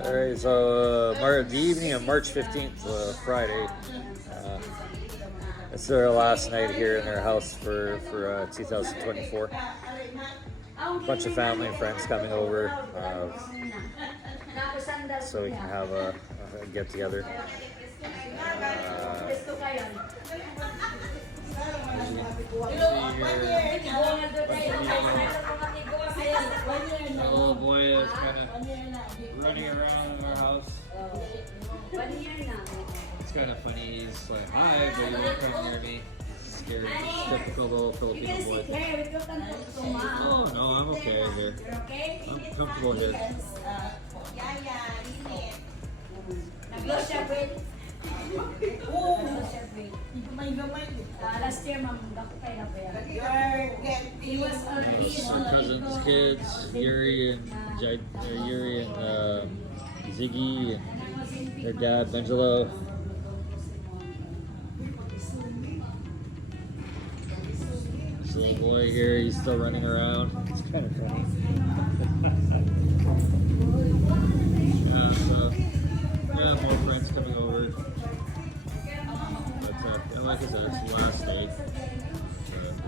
Alright, so the evening of March 15th, Friday. It's their last night here in their house for 2024. A bunch of family and friends coming over, so we can have a get together. The little boy is kind of running around our house. It's kind of funny. He's like, hi, but he won't come near me. He's scared. He's typical little Filipino boy. Oh, no, I'm okay here. I'm comfortable here. Last year, ma'am, he was Our cousins' kids, Yuri and Ziggy, and their dad, Benjelo. This little boy here, he's still running around. It's kind of funny. Yeah, more friends coming over. But like I said, it's the last night.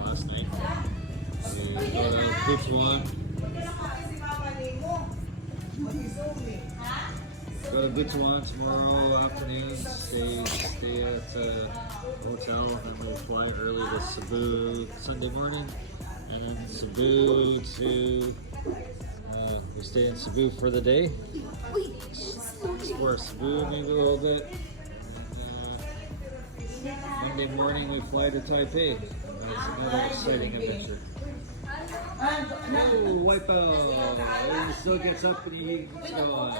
Last night. We go to Beach One. Go to Beach One tomorrow afternoon. Stay at a hotel, and then we'll fly early to Cebu Sunday morning, and then Cebu to we stay in Cebu for the day. Explore Cebu maybe a little bit. Monday morning we fly to Taipei. That's another exciting adventure. Oh, wipe out! He still gets up and he keeps going.